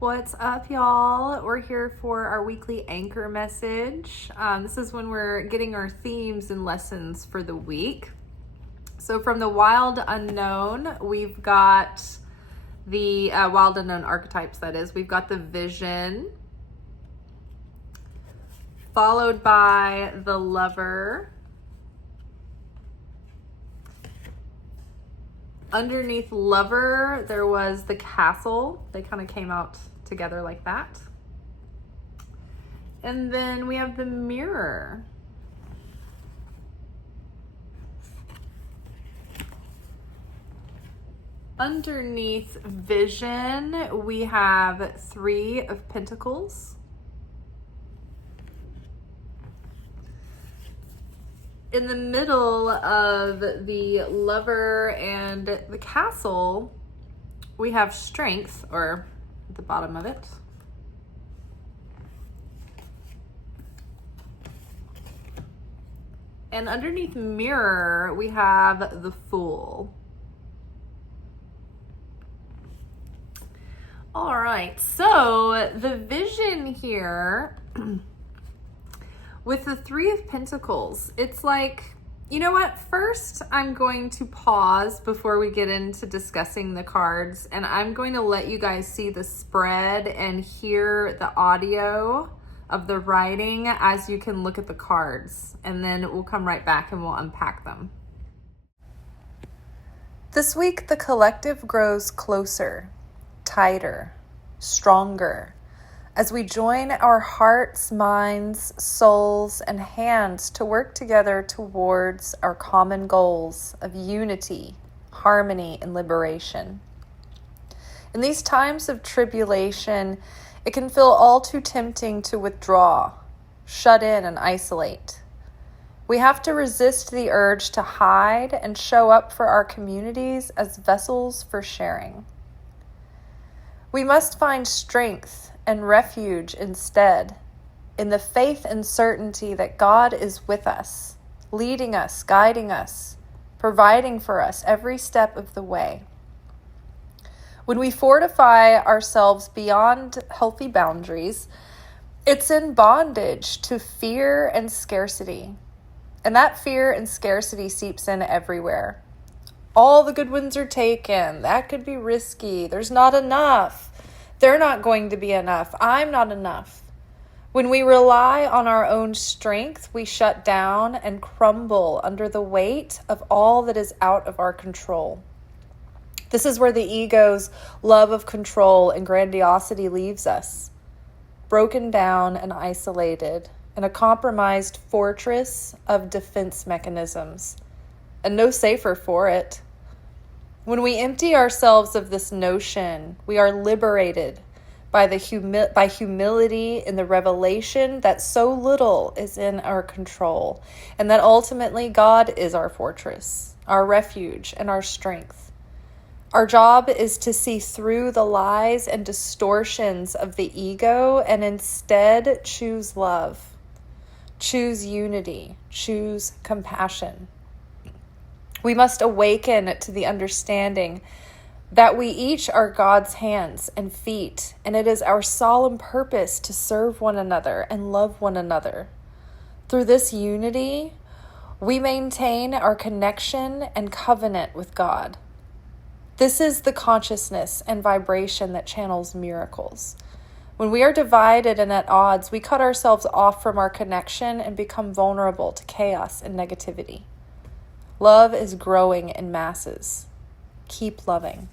What's up, y'all? We're here for our weekly anchor message. This is when we're getting our themes and lessons for the week. So from the wild unknown, we've got the wild unknown archetypes, that is. We've got the vision, followed by the lover. Underneath lover, there was the castle. They kind of came out together like that. And then we have the mirror. Underneath vision, we have 3 of Pentacles. In the middle of the lover and the castle, we have strength, or at the bottom of it. And underneath mirror, we have the fool. All right, so the vision here with the 3 of Pentacles, it's like, you know what? First, I'm going to pause before we get into discussing the cards, and I'm going to let you guys see the spread and hear the audio of the writing as you can look at the cards, and then we'll come right back and we'll unpack them. This week, the collective grows closer, tighter, stronger, as we join our hearts, minds, souls, and hands to work together towards our common goals of unity, harmony, and liberation. In these times of tribulation, it can feel all too tempting to withdraw, shut in, and isolate. We have to resist the urge to hide and show up for our communities as vessels for sharing. We must find strength and refuge instead, in the faith and certainty that God is with us, leading us, guiding us, providing for us every step of the way. When we fortify ourselves beyond healthy boundaries, it's in bondage to fear and scarcity. And that fear and scarcity seeps in everywhere. All the good ones are taken. That could be risky. There's not enough. They're not going to be enough. I'm not enough. When we rely on our own strength, we shut down and crumble under the weight of all that is out of our control. This is where the ego's love of control and grandiosity leaves us, broken down and isolated in a compromised fortress of defense mechanisms, and no safer for it. When we empty ourselves of this notion, we are liberated by humility in the revelation that so little is in our control, and that ultimately God is our fortress, our refuge, and our strength. Our job is to see through the lies and distortions of the ego and instead choose love, choose unity, choose compassion. We must awaken to the understanding that we each are God's hands and feet, and it is our solemn purpose to serve one another and love one another. Through this unity, we maintain our connection and covenant with God. This is the consciousness and vibration that channels miracles. When we are divided and at odds, we cut ourselves off from our connection and become vulnerable to chaos and negativity. Love is growing in masses. Keep loving.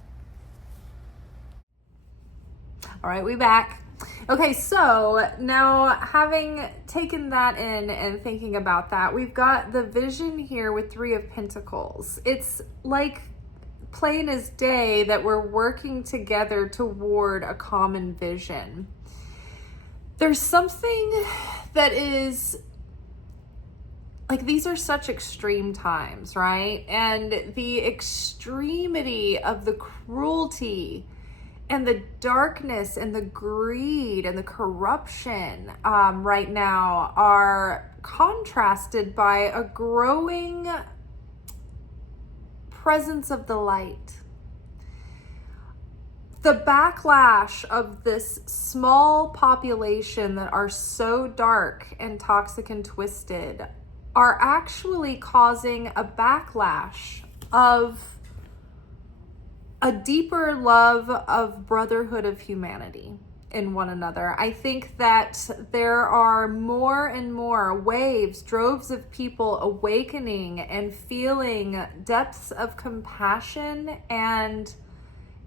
All right, we back. Okay, so now having taken that in and thinking about that, we've got the vision here with 3 of Pentacles. It's like plain as day that we're working together toward a common vision. There's something that is like, these are such extreme times, right? And the extremity of the cruelty and the darkness and the greed and the corruption right now are contrasted by a growing presence of the light. the backlash of this small population that are so dark and toxic and twisted are actually causing a backlash of a deeper love of brotherhood of humanity in one another. I think that there are more and more waves, droves of people awakening and feeling depths of compassion and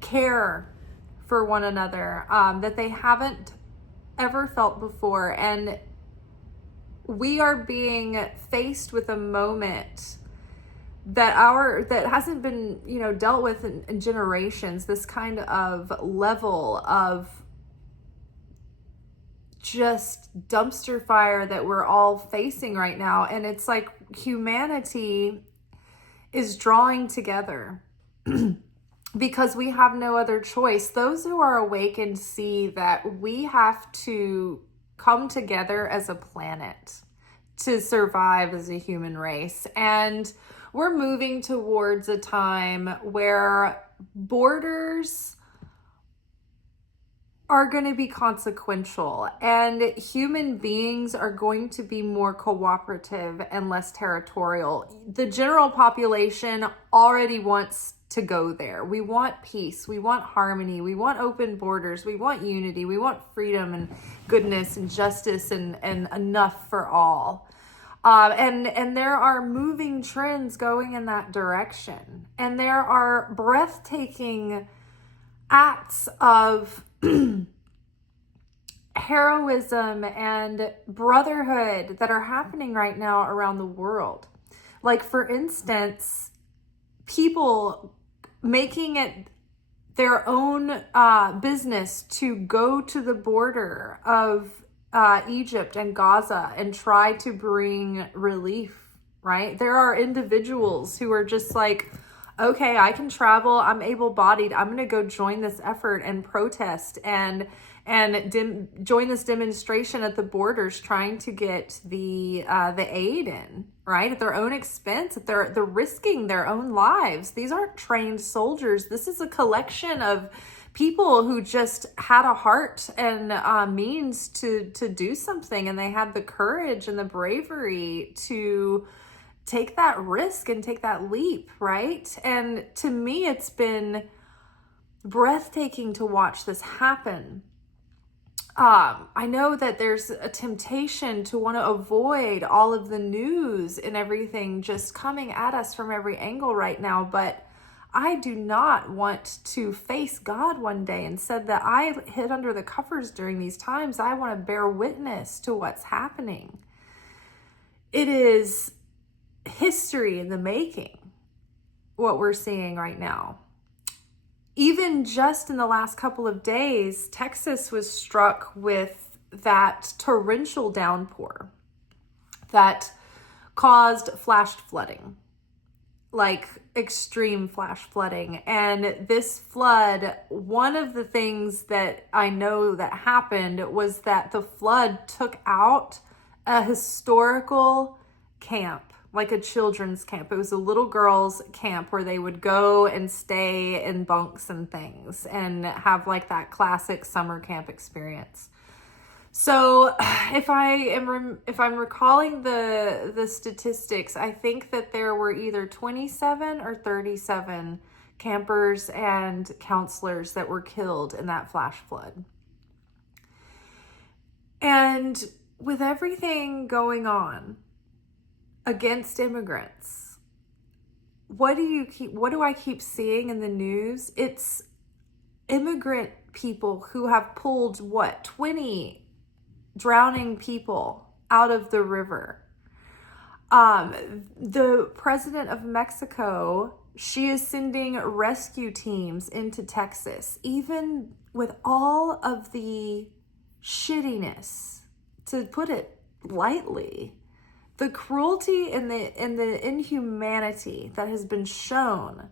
care for one another that they haven't ever felt before. And we are being faced with a moment that hasn't been, dealt with in generations, this kind of level of just dumpster fire that we're all facing right now. And it's like humanity is drawing together because we have no other choice. Those who are awakened see that we have to come together as a planet to survive as a human race. And we're moving towards a time where borders are going to be consequential, and human beings are going to be more cooperative and less territorial. The general population already wants to go there. We want peace. We want harmony. We want open borders. We want unity. We want freedom and goodness and justice and enough for all. And there are moving trends going in that direction. And there are breathtaking acts of heroism and brotherhood that are happening right now around the world. Like, for instance, people making it their own business to go to the border of Egypt and Gaza and try to bring relief, right? There are individuals who are just like, okay, I can travel, I'm able-bodied, I'm going to go join this effort and protest and join this demonstration at the borders, trying to get the aid in, right, at their own expense. They're risking their own lives. These aren't trained soldiers. This is a collection of people who just had a heart and means to do something, and they had the courage and the bravery to take that risk and take that leap, right? And to me, it's been breathtaking to watch this happen. I know that there's a temptation to want to avoid all of the news and everything just coming at us from every angle right now, but I do not want to face God one day and said that I hid under the covers during these times. I want to bear witness to what's happening. It is history in the making, what we're seeing right now. Even just in the last couple of days, Texas was struck with that torrential downpour that caused flash flooding, like extreme flash flooding. And this flood, one of the things that I know that happened was that the flood took out a historical camp, like a children's camp. It was a little girls' camp where they would go and stay in bunks and things and have like that classic summer camp experience. So if I'm recalling the statistics, I think that there were either 27 or 37 campers and counselors that were killed in that flash flood. And with everything going on against immigrants, what do I keep seeing in the news? It's immigrant people who have pulled 20 drowning people out of the river. The president of Mexico, she is sending rescue teams into Texas, even with all of the shittiness, to put it lightly. The cruelty and the inhumanity that has been shown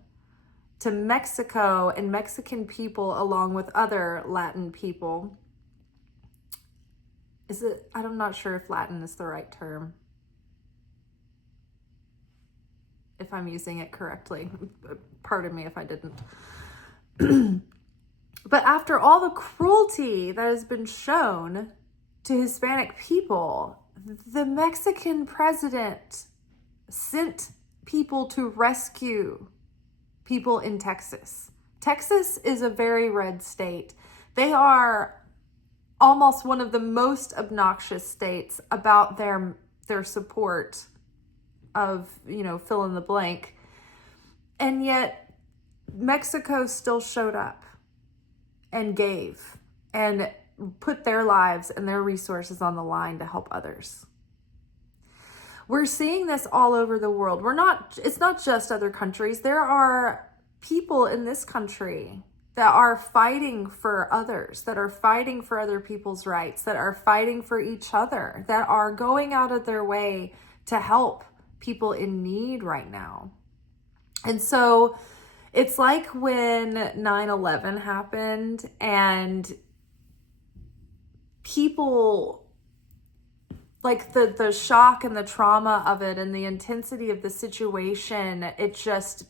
to Mexico and Mexican people, along with other Latin people. I'm not sure if Latin is the right term, if I'm using it correctly. Pardon me if I didn't. But after all the cruelty that has been shown to Hispanic people, the Mexican president sent people to rescue people in Texas. Texas is a very red state. They are almost one of the most obnoxious states about their support of, fill in the blank. And yet Mexico still showed up and gave and put their lives and their resources on the line to help others. We're seeing this all over the world. It's not just other countries. There are people in this country that are fighting for others, that are fighting for other people's rights, that are fighting for each other, that are going out of their way to help people in need right now. And so it's like when 9/11 happened and people, like the shock and the trauma of it and the intensity of the situation, it just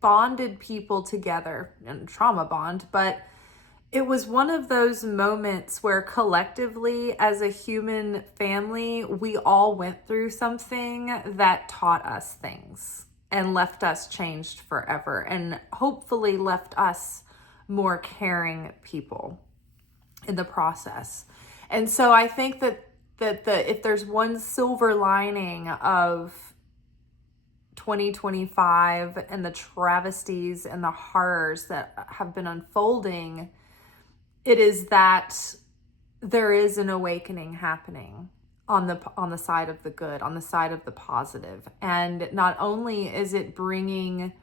bonded people together, and trauma bond. But it was one of those moments where collectively as a human family, we all went through something that taught us things and left us changed forever, and hopefully left us more caring people in the process. And so I think that if there's one silver lining of 2025 and the travesties and the horrors that have been unfolding, it is that there is an awakening happening on the side of the good, on the side of the positive. And not only is it bringing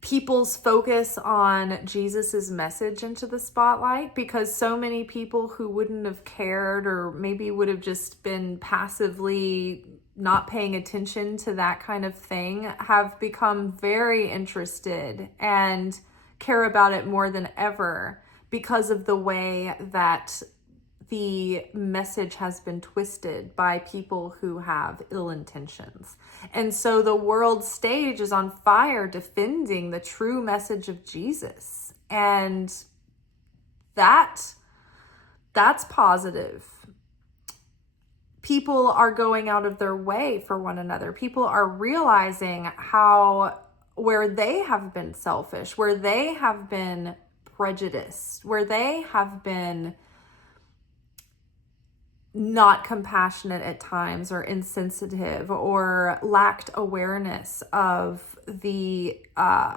people's focus on Jesus's message into the spotlight, because so many people who wouldn't have cared or maybe would have just been passively not paying attention to that kind of thing have become very interested and care about it more than ever because of the way that the message has been twisted by people who have ill intentions. And so the world stage is on fire defending the true message of Jesus. And that's positive. People are going out of their way for one another. People are realizing where they have been selfish, where they have been prejudiced, where they have been not compassionate at times, or insensitive, or lacked awareness of the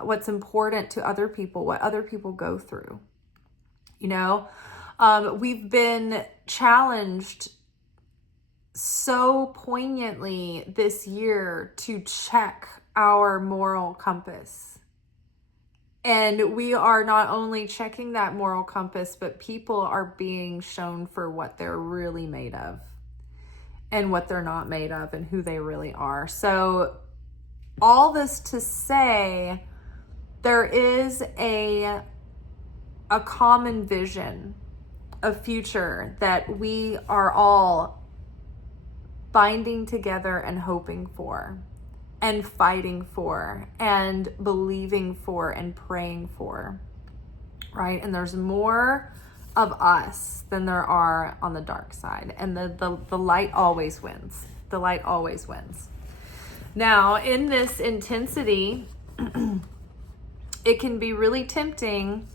what's important to other people, what other people go through. We've been challenged so poignantly this year to check our moral compass. And we are not only checking that moral compass, but people are being shown for what they're really made of and what they're not made of and who they really are. So all this to say, there is a common vision, a future that we are all binding together and hoping for, and fighting for, and believing for, and praying for, right? And there's more of us than there are on the dark side. And the light always wins. The light always wins. Now, in this intensity, it can be really tempting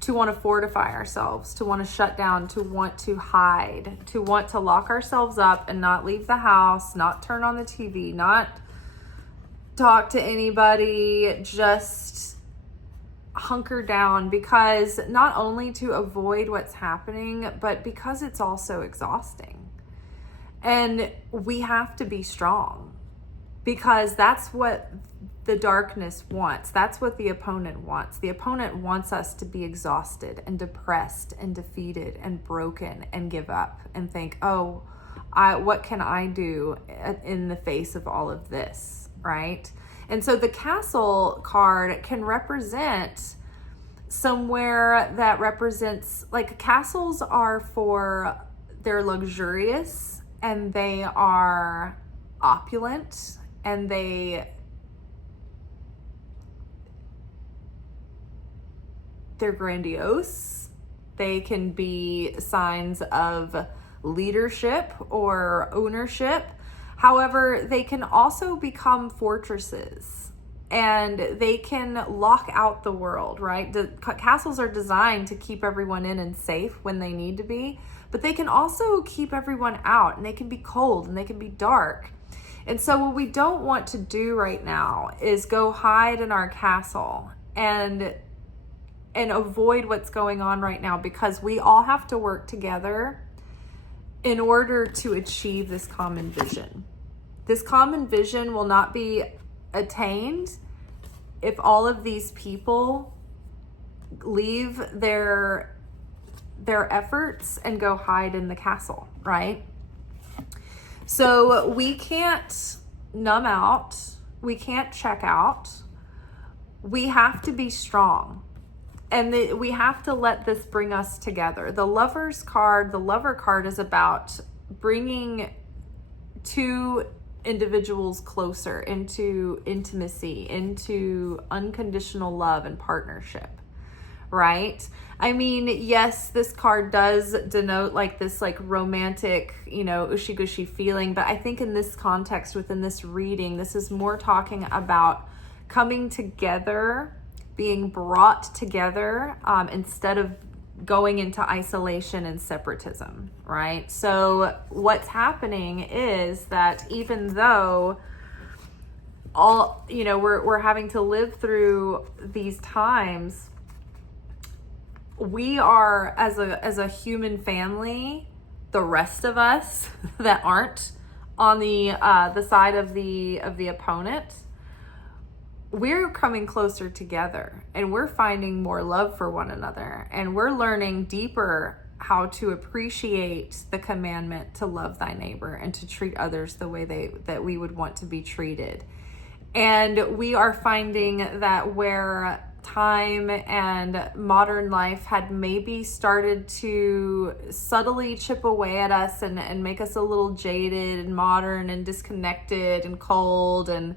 to want to fortify ourselves, to want to shut down, to want to hide, to want to lock ourselves up and not leave the house, not turn on the TV, not talk to anybody, just hunker down, because not only to avoid what's happening, but because it's also exhausting. And we have to be strong, because that's what the darkness wants. That's what the opponent wants. The opponent wants us to be exhausted and depressed and defeated and broken and give up and think, what can I do in the face of all of this? Right? And so the castle card can represent somewhere that represents, like, castles they're luxurious and they are opulent and they they're grandiose. They can be signs of leadership or ownership. However, they can also become fortresses, and they can lock out the world, right? The castles are designed to keep everyone in and safe when they need to be, but they can also keep everyone out, and they can be cold and they can be dark. And so what we don't want to do right now is go hide in our castle and avoid what's going on right now, because we all have to work together in order to achieve this common vision. This common vision will not be attained if all of these people leave their efforts and go hide in the castle, right? So we can't numb out, we can't check out. We have to be strong. And we have to let this bring us together. The lover card is about bringing two individuals closer into intimacy, into unconditional love and partnership, right? I mean, yes, this card does denote like this like romantic, ushy-gushy feeling, but I think in this context, within this reading, this is more talking about coming together, being brought together, instead of going into isolation and separatism, right? So what's happening is that even though we're having to live through these times, we are as a human family, the rest of us that aren't on the side of the opponent, we're coming closer together, and we're finding more love for one another, and we're learning deeper how to appreciate the commandment to love thy neighbor and to treat others the way that we would want to be treated. And we are finding that where time and modern life had maybe started to subtly chip away at us and make us a little jaded and modern and disconnected and cold and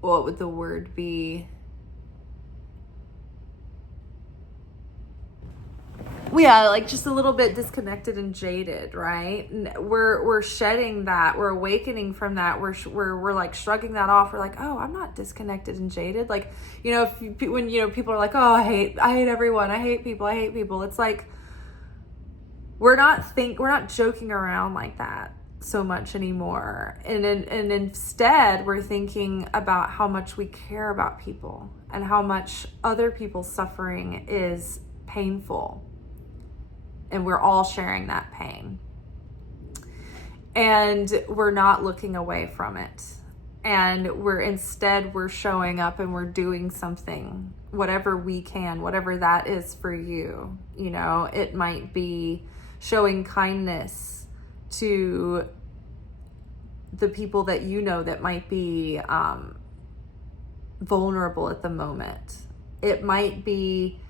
what would the word be? Yeah, like just a little bit disconnected and jaded, right? And we're shedding that. We're awakening from that. We're like shrugging that off. We're like, oh, I'm not disconnected and jaded. Like, when people are like, oh, I hate everyone. I hate people. It's like we're not joking around like that so much anymore, and instead we're thinking about how much we care about people and how much other people's suffering is painful, and we're all sharing that pain, and we're not looking away from it, and we're showing up and we're doing something, whatever we can, whatever that is for you. It might be showing kindness to the people that that might be vulnerable at the moment. It might be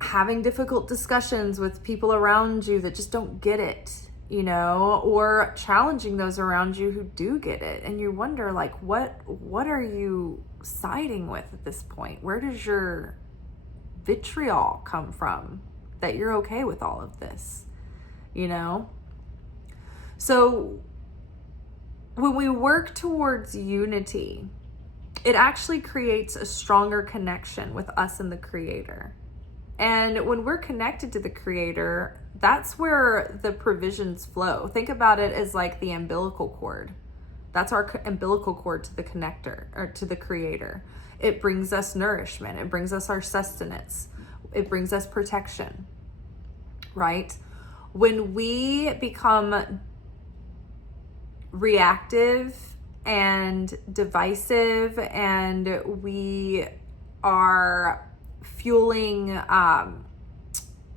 having difficult discussions with people around you that just don't get it, or challenging those around you who do get it. And you wonder, like, what are you siding with at this point? Where does your vitriol come from that you're okay with all of this? So when we work towards unity, it actually creates a stronger connection with us and the Creator. And when we're connected to the Creator, that's where the provisions flow. Think about it as like the umbilical cord. That's our umbilical cord to the connector, or to the Creator. It brings us nourishment. It brings us our sustenance. It brings us protection, right? When we become reactive and divisive, and we are fueling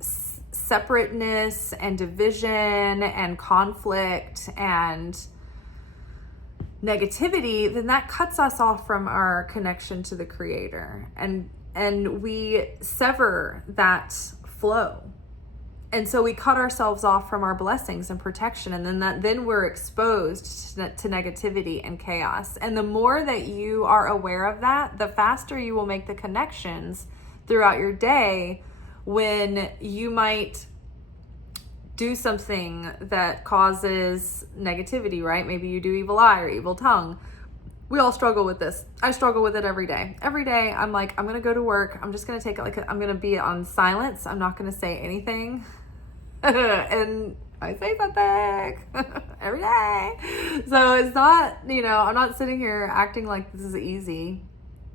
separateness and division and conflict and negativity, then that cuts us off from our connection to the Creator, and we sever that flow. And so we cut ourselves off from our blessings and protection, and then we're exposed to negativity and chaos. And the more that you are aware of that, the faster you will make the connections throughout your day when you might do something that causes negativity, right? Maybe you do evil eye or evil tongue. We all struggle with this. I struggle with it every day. Every day I'm like, I'm going to go to work. I'm just going to take it I'm going to be on silence. I'm not going to say anything. And I say something every day. So it's not, I'm not sitting here acting like this is easy.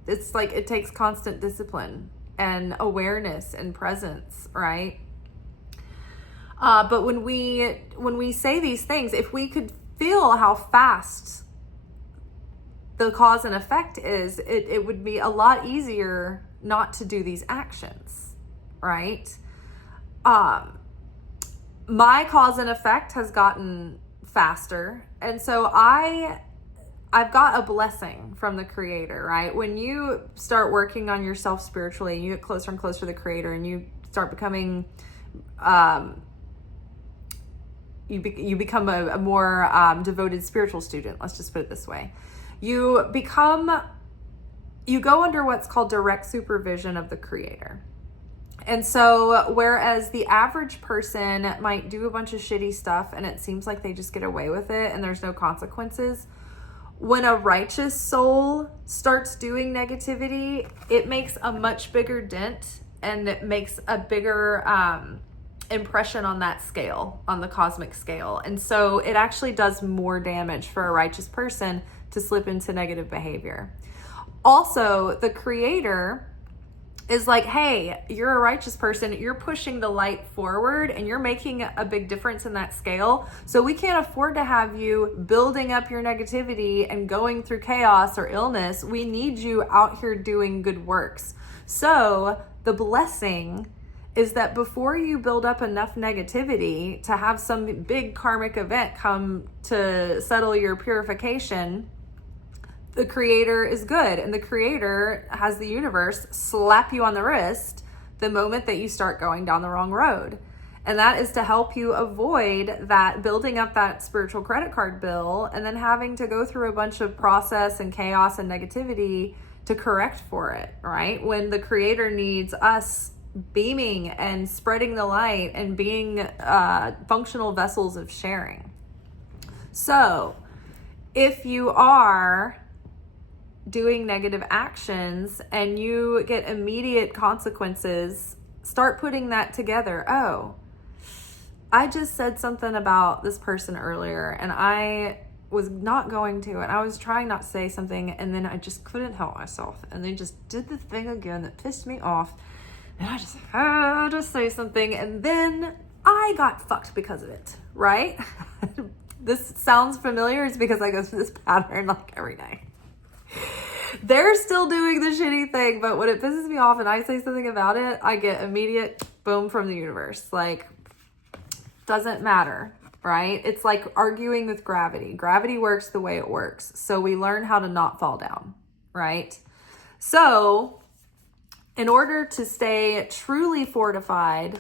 It's like it takes constant discipline and awareness and presence, right? But when we say these things, if we could feel how fast the cause and effect is, it would be a lot easier not to do these actions, right? My cause and effect has gotten faster. And so I've got a blessing from the Creator, right? When you start working on yourself spiritually and you get closer and closer to the Creator and you start becoming, you become a more devoted spiritual student. Let's just put it this way. You go under what's called direct supervision of the Creator. And so whereas the average person might do a bunch of shitty stuff and it seems like they just get away with it and there's no consequences, when a righteous soul starts doing negativity, it makes a much bigger dent and it makes a bigger impression on that scale, on the cosmic scale. And so it actually does more damage for a righteous person to slip into negative behavior. Also, the Creator is like, hey, you're a righteous person, you're pushing the light forward and you're making a big difference in that scale. So we can't afford to have you building up your negativity and going through chaos or illness. We need you out here doing good works. So the blessing is that before you build up enough negativity to have some big karmic event come to settle your purification, the Creator is good, and the Creator has the universe slap you on the wrist the moment that you start going down the wrong road. And that is to help you avoid that building up that spiritual credit card bill and then having to go through a bunch of process and chaos and negativity to correct for it, right? When the Creator needs us beaming and spreading the light and being functional vessels of sharing. So if you are doing negative actions and you get immediate consequences, start putting that together. Oh, I just said something about this person earlier and I was not going to, and I was trying not to say something, and then I just couldn't help myself, and they just did the thing again that pissed me off, and I just had to say something, and then I got fucked because of it, right? This sounds familiar. It's because I go through this pattern like every day. They're still doing the shitty thing, but when it pisses me off and I say something about it, I get immediate boom from the universe. Like, doesn't matter, right? It's like arguing with gravity. Gravity works the way it works. So we learn how to not fall down, right? So in order to stay truly fortified,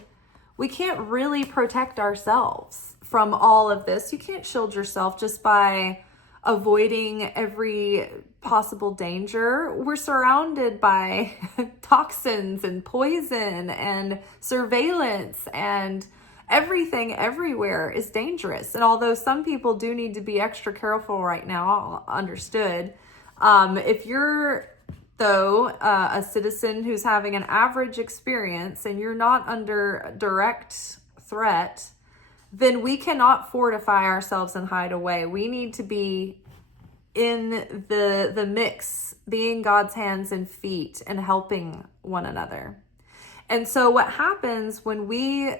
we can't really protect ourselves from all of this. You can't shield yourself just by avoiding every possible danger. We're surrounded by toxins and poison and surveillance, and everything everywhere is dangerous. And although some people do need to be extra careful right now, understood, if you're though a citizen who's having an average experience and you're not under direct threat, then we cannot fortify ourselves and hide away. We need to be in the mix, being God's hands and feet and helping one another. And so what happens when we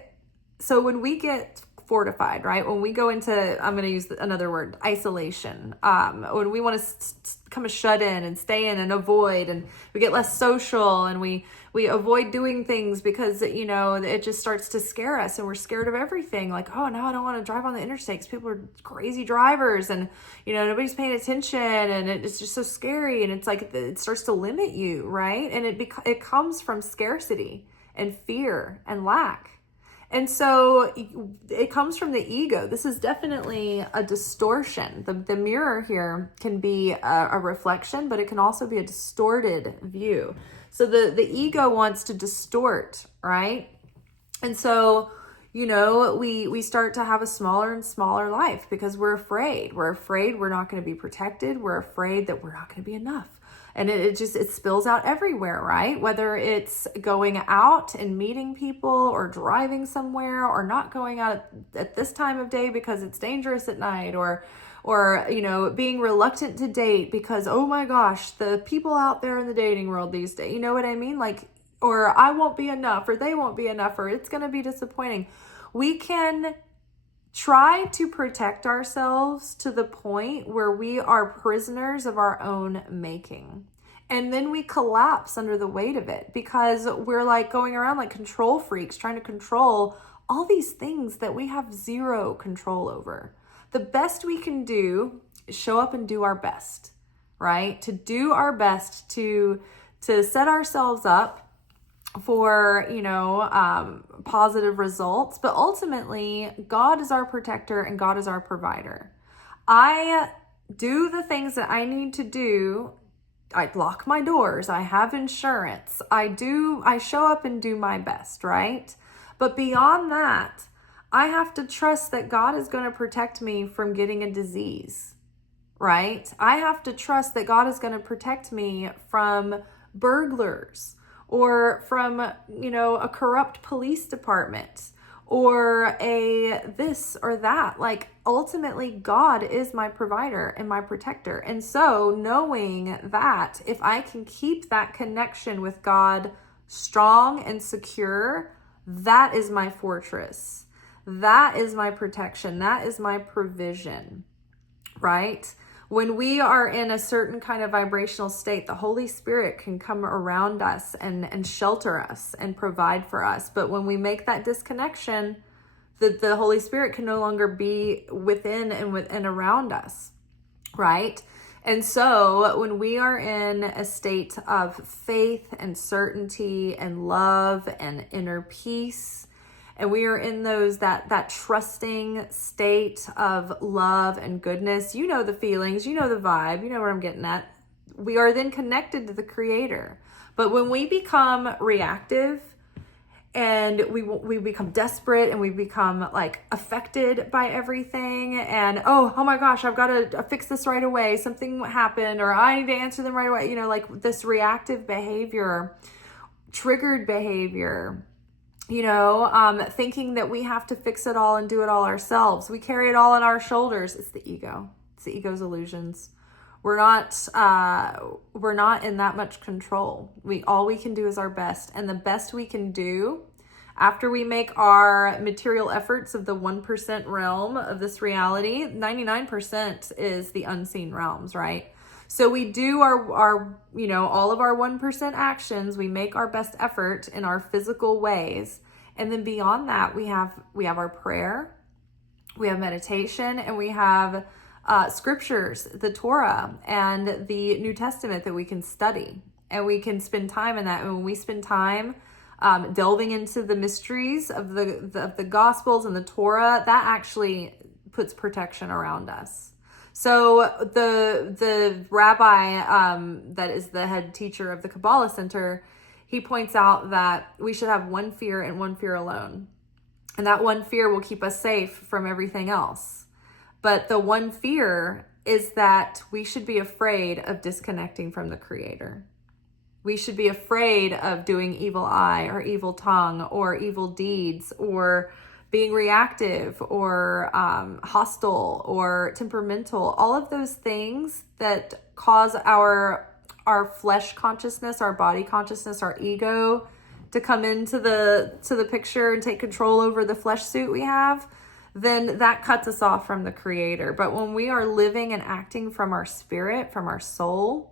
get fortified, right? When we go into, I'm going to use another word, isolation. When we want to become a shut in and stay in and avoid, and we get less social and we avoid doing things because, it just starts to scare us and we're scared of everything. Like, oh, no, I don't want to drive on the interstates. People are crazy drivers and, nobody's paying attention and it's just so scary. And it's like, it starts to limit you, right? And it comes from scarcity and fear and lack. And so it comes from the ego. This is definitely a distortion. The mirror here can be a reflection, but it can also be a distorted view. So the ego wants to distort, right? And so, we start to have a smaller and smaller life because we're afraid. We're afraid we're not going to be protected. We're afraid that we're not going to be enough. And it spills out everywhere, right? Whether it's going out and meeting people or driving somewhere or not going out at this time of day because it's dangerous at night or being reluctant to date because, oh my gosh, the people out there in the dating world these days, you know what I mean? Like, or I won't be enough, or they won't be enough, or it's going to be disappointing. We can try to protect ourselves to the point where we are prisoners of our own making. And then we collapse under the weight of it because we're like going around like control freaks, trying to control all these things that we have zero control over. The best we can do is show up and do our best, right? To do our best to set ourselves up for, positive results. But ultimately, God is our protector and God is our provider. I do the things that I need to do. I lock my doors. I have insurance. I show up and do my best, right? But beyond that, I have to trust that God is going to protect me from getting a disease, right? I have to trust that God is going to protect me from burglars or from, a corrupt police department or a this or that. Like, ultimately, God is my provider and my protector. And so knowing that if I can keep that connection with God strong and secure, that is my fortress. That is my protection. That is my provision, right? When we are in a certain kind of vibrational state, the Holy Spirit can come around us and shelter us and provide for us. But when we make that disconnection, the Holy Spirit can no longer be within and around us, right? And so when we are in a state of faith and certainty and love and inner peace, and we are in that trusting state of love and goodness, the feelings, the vibe, what I'm getting at. We are then connected to the Creator. But when we become reactive and we become desperate and we become like affected by everything and oh my gosh, I've got to fix this right away. Something happened, or I need to answer them right away. Like this reactive behavior, triggered behavior. Thinking that we have to fix it all and do it all ourselves. We carry it all on our shoulders. It's the ego. It's the ego's illusions. We're not in that much control. All we can do is our best. And the best we can do after we make our material efforts of the 1% realm of this reality, 99% is the unseen realms, right? So we do our all of our 1% actions. We make our best effort in our physical ways. And then beyond that, we have our prayer, we have meditation, and we have scriptures, the Torah and the New Testament that we can study. And we can spend time in that. And when we spend time delving into the mysteries of the Gospels and the Torah, that actually puts protection around us. So the rabbi that is the head teacher of the Kabbalah Center, he points out that we should have one fear and one fear alone. And that one fear will keep us safe from everything else. But the one fear is that we should be afraid of disconnecting from the Creator. We should be afraid of doing evil eye or evil tongue or evil deeds or being reactive or hostile or temperamental, all of those things that cause our flesh consciousness, our body consciousness, our ego to come into the picture and take control over the flesh suit we have, then that cuts us off from the Creator. But when we are living and acting from our spirit, from our soul,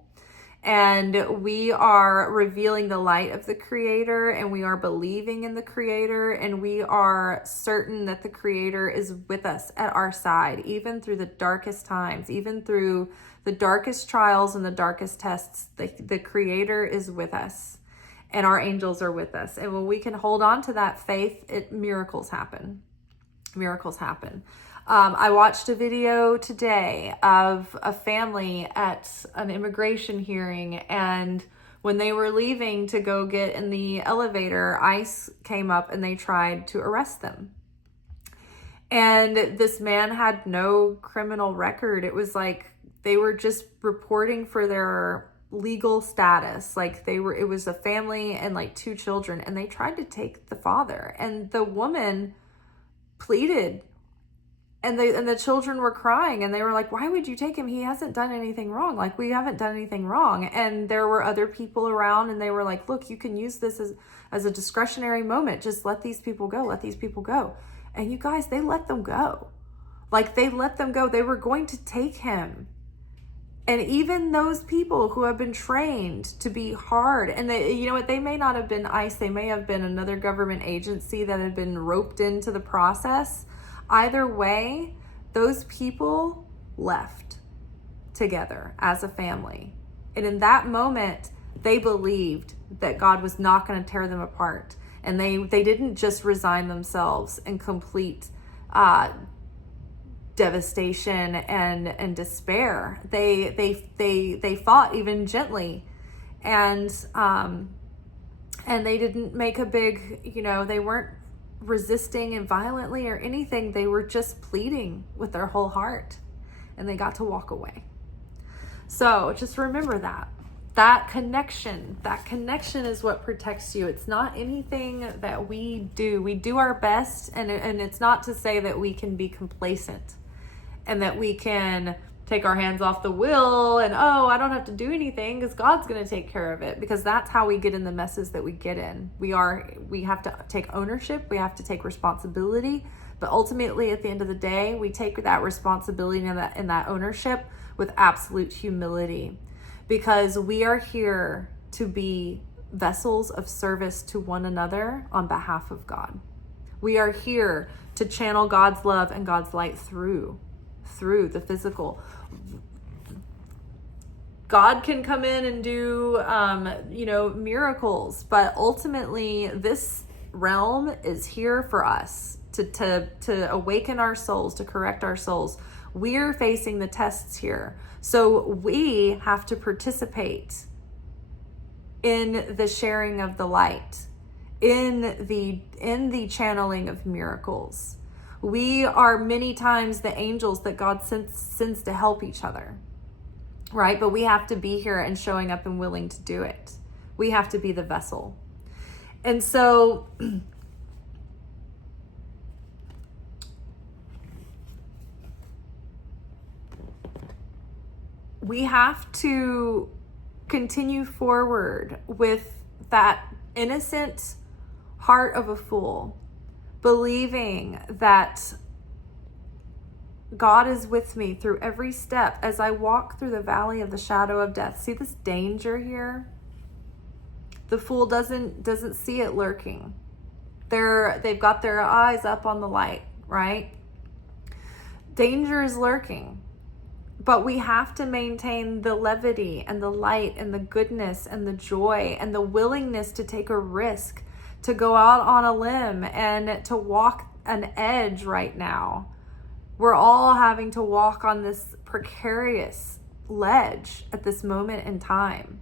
and we are revealing the light of the Creator, and we are believing in the Creator, and we are certain that the Creator is with us at our side, even through the darkest times, even through the darkest trials and the darkest tests, the Creator is with us. and our angels are with us. And when we can hold on to that faith, miracles happen. Miracles happen. I watched a video today of a family at an immigration hearing, and when they were leaving to go get in the elevator, ICE came up and they tried to arrest them. And this man had no criminal record. It was like they were just reporting for their legal status. Like it was a family and like 2 children, and they tried to take the father, and the woman pleaded, and the children were crying, and they were like, why would you take him? He hasn't done anything wrong. Like, we haven't done anything wrong. And there were other people around, and they were like, look, you can use this as a discretionary moment. Just let these people go. Let these people go. And you guys, they let them go. Like, they let them go. They were going to take him. And even those people who have been trained to be hard, and you know what, they may not have been ICE, they may have been another government agency that had been roped into the process. Either way, those people left together as a family. And in that moment, they believed that God was not going to tear them apart. And they didn't just resign themselves in complete devastation and despair. They fought even gently, and they didn't make a big, they weren't resisting and violently or anything. They were just pleading with their whole heart, and they got to walk away. So just remember that connection is what protects you. It's not anything that we do our best, and it's not to say that we can be complacent and that we can take our hands off the wheel and, I don't have to do anything because God's going to take care of it, because that's how we get in the messes that we get in. We have to take ownership. We have to take responsibility. But ultimately, at the end of the day, we take that responsibility and that ownership with absolute humility, because we are here to be vessels of service to one another on behalf of God. We are here to channel God's love and God's light through the physical. God can come in and do, miracles, but ultimately this realm is here for us to awaken our souls, to correct our souls. We're facing the tests here. So we have to participate in the sharing of the light, in the channeling of miracles. We are many times the angels that God sends to help each other, right? But we have to be here and showing up and willing to do it. We have to be the vessel. And so we have to continue forward with that innocent heart of a fool, believing that God is with me through every step as I walk through the valley of the shadow of death. See this danger here? The fool doesn't see it lurking. They've got their eyes up on the light, right? Danger is lurking. But we have to maintain the levity and the light and the goodness and the joy and the willingness to take a risk, to go out on a limb and to walk an edge right now. We're all having to walk on this precarious ledge at this moment in time.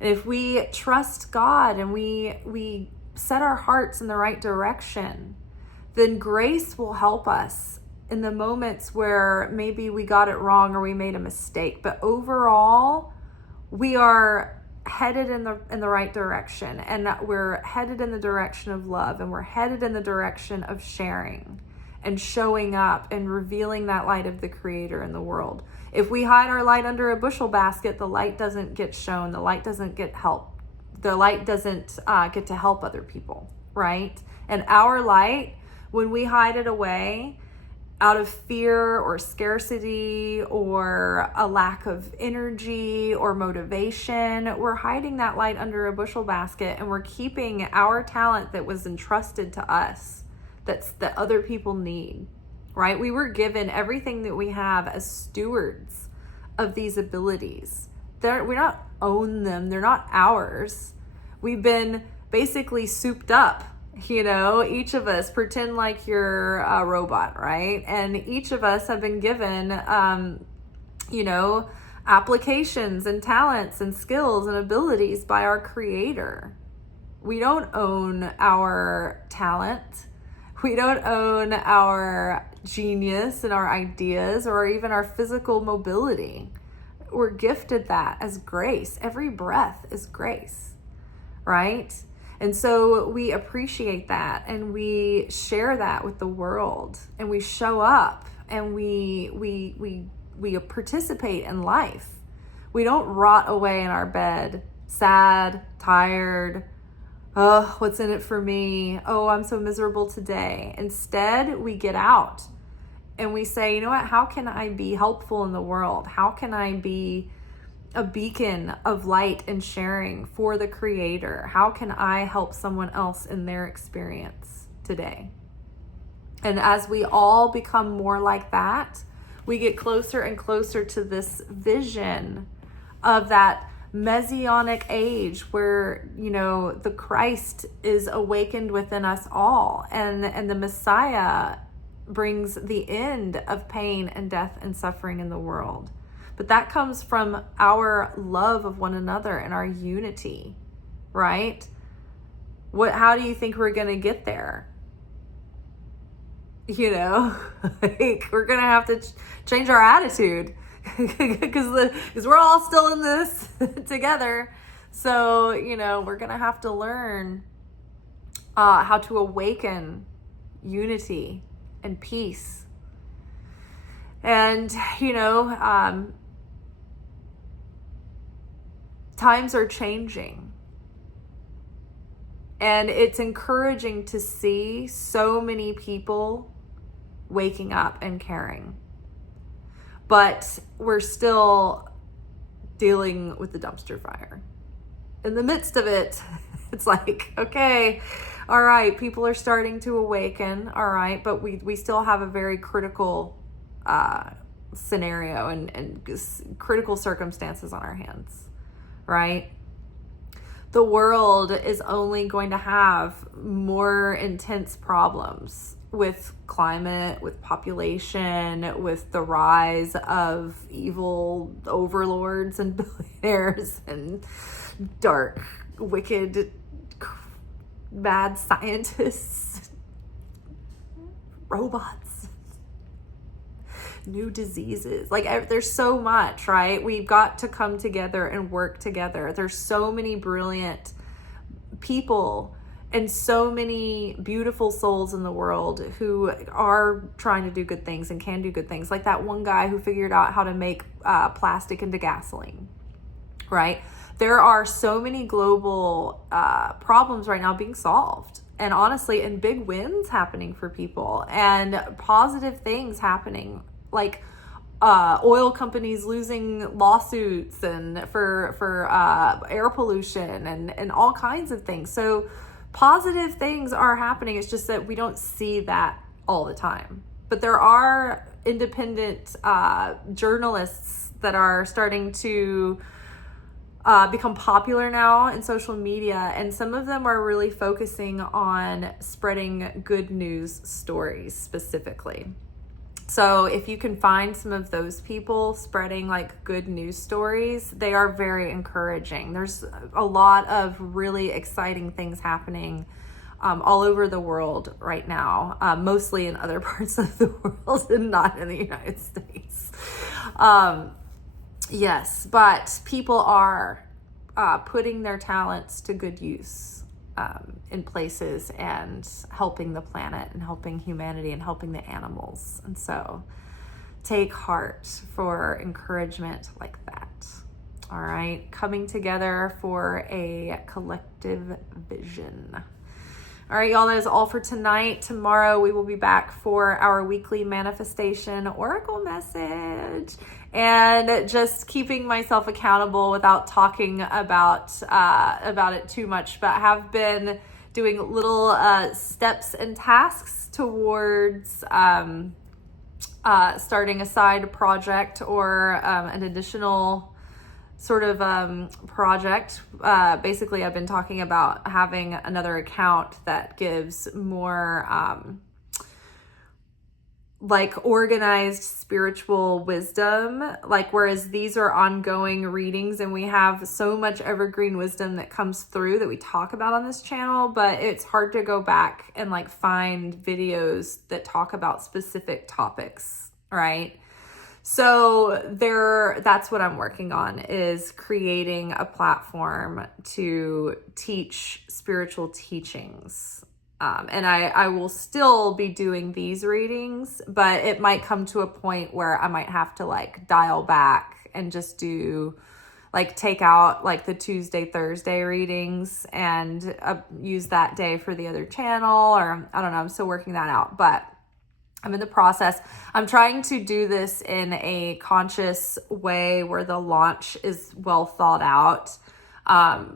And if we trust God and we set our hearts in the right direction, then grace will help us in the moments where maybe we got it wrong or we made a mistake. But overall, we are headed in the right direction, and we're headed in the direction of love, and we're headed in the direction of sharing and showing up and revealing that light of the Creator in the world. If we hide our light under a bushel basket, the light doesn't get shown. The light doesn't get help. The light doesn't get to help other people, right? And our light, when we hide it away out of fear or scarcity or a lack of energy or motivation, we're hiding that light under a bushel basket, and we're keeping our talent that was entrusted to us, that other people need, right? We were given everything that we have as stewards of these abilities. We don't own them. They're not ours. We've been basically souped up, each of us. Pretend like you're a robot, right? And each of us have been given, applications and talents and skills and abilities by our Creator. We don't own our talent. We don't own our genius and our ideas or even our physical mobility. We're gifted that as grace. Every breath is grace, right? And so we appreciate that and we share that with the world, and we show up and we participate in life. We don't rot away in our bed, sad, tired. Oh, what's in it for me? Oh, I'm so miserable today. Instead, we get out and we say, you know what? How can I be helpful in the world? How can I be a beacon of light and sharing for the Creator? How can I help someone else in their experience today? And as we all become more like that, we get closer and closer to this vision of that Messianic age where, the Christ is awakened within us all, and the Messiah brings the end of pain and death and suffering in the world. But that comes from our love of one another and our unity, right? How do you think we're going to get there? We're going to have to change our attitude because we're all still in this together. So, we're going to have to learn how to awaken unity and peace. And, times are changing. And it's encouraging to see so many people waking up and caring. But we're still dealing with the dumpster fire. In the midst of it, it's like, okay, all right, people are starting to awaken, all right, but we still have a very critical scenario and critical circumstances on our hands, right? The world is only going to have more intense problems with climate, with population, with the rise of evil overlords and billionaires and dark, wicked, mad scientists, robots, new diseases. Like, there's so much, right? We've got to come together and work together. There's so many brilliant people and so many beautiful souls in the world who are trying to do good things and can do good things. Like that one guy who figured out how to make plastic into gasoline, right? There are so many global problems right now being solved. And honestly, and big wins happening for people and positive things happening, like oil companies losing lawsuits and for air pollution and all kinds of things. So positive things are happening. It's just that we don't see that all the time. But there are independent journalists that are starting to become popular now in social media, and some of them are really focusing on spreading good news stories specifically. So if you can find some of those people spreading like good news stories, they are very encouraging. There's a lot of really exciting things happening all over the world right now, mostly in other parts of the world and not in the United States. Yes, but people are putting their talents to good use in places and helping the planet and helping humanity and helping the animals. And so take heart for encouragement like that. All right, coming together for a collective vision. All right, y'all, that is all for tonight. Tomorrow we will be back for our weekly manifestation oracle message, and just keeping myself accountable without talking about it too much, but have been doing little steps and tasks towards starting a side project or an additional sort of project. Basically, I've been talking about having another account that gives more like organized spiritual wisdom, like whereas these are ongoing readings and we have so much evergreen wisdom that comes through that we talk about on this channel, but it's hard to go back and like find videos that talk about specific topics, right? So that's what I'm working on, is creating a platform to teach spiritual teachings. And I will still be doing these readings, but it might come to a point where I might have to like dial back and just do like take out like the Tuesday, Thursday readings and use that day for the other channel, or I don't know. I'm still working that out, but I'm in the process. I'm trying to do this in a conscious way where the launch is well thought out,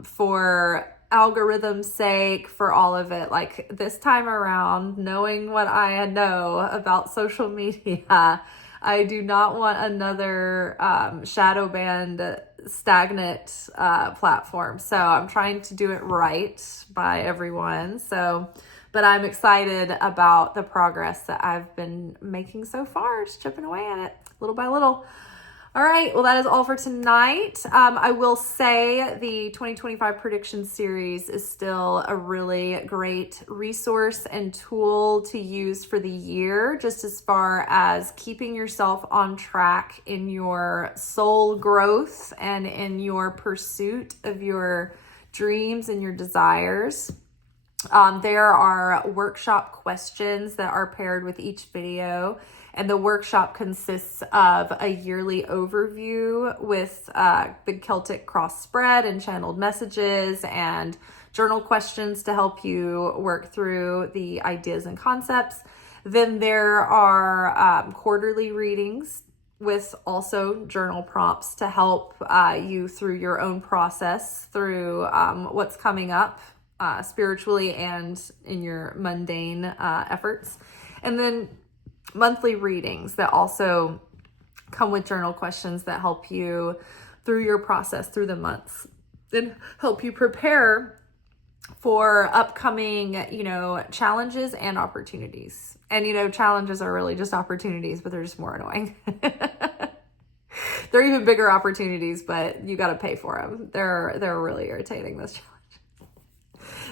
for algorithm's sake, for all of it. Like this time around, knowing what I know about social media, I do not want another shadow banned stagnant platform. So I'm trying to do it right by everyone. But I'm excited about the progress that I've been making so far, just chipping away at it little by little. All right, well, that is all for tonight. I will say the 2025 prediction series is still a really great resource and tool to use for the year, just as far as keeping yourself on track in your soul growth and in your pursuit of your dreams and your desires. There are workshop questions that are paired with each video, and the workshop consists of a yearly overview with the Celtic cross spread and channeled messages and journal questions to help you work through the ideas and concepts. Then there are quarterly readings with also journal prompts to help you through your own process through what's coming up spiritually and in your mundane efforts. And then monthly readings that also come with journal questions that help you through your process through the months and help you prepare for upcoming, challenges and opportunities. And, challenges are really just opportunities, but they're just more annoying. They're even bigger opportunities, but you got to pay for them. They're really irritating, those challenges.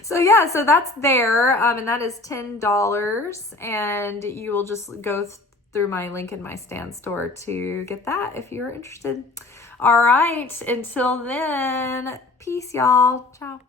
So that's there, and that is $10, and you will just go through my link in my Stan store to get that if you're interested. All right, until then, peace, y'all. Ciao.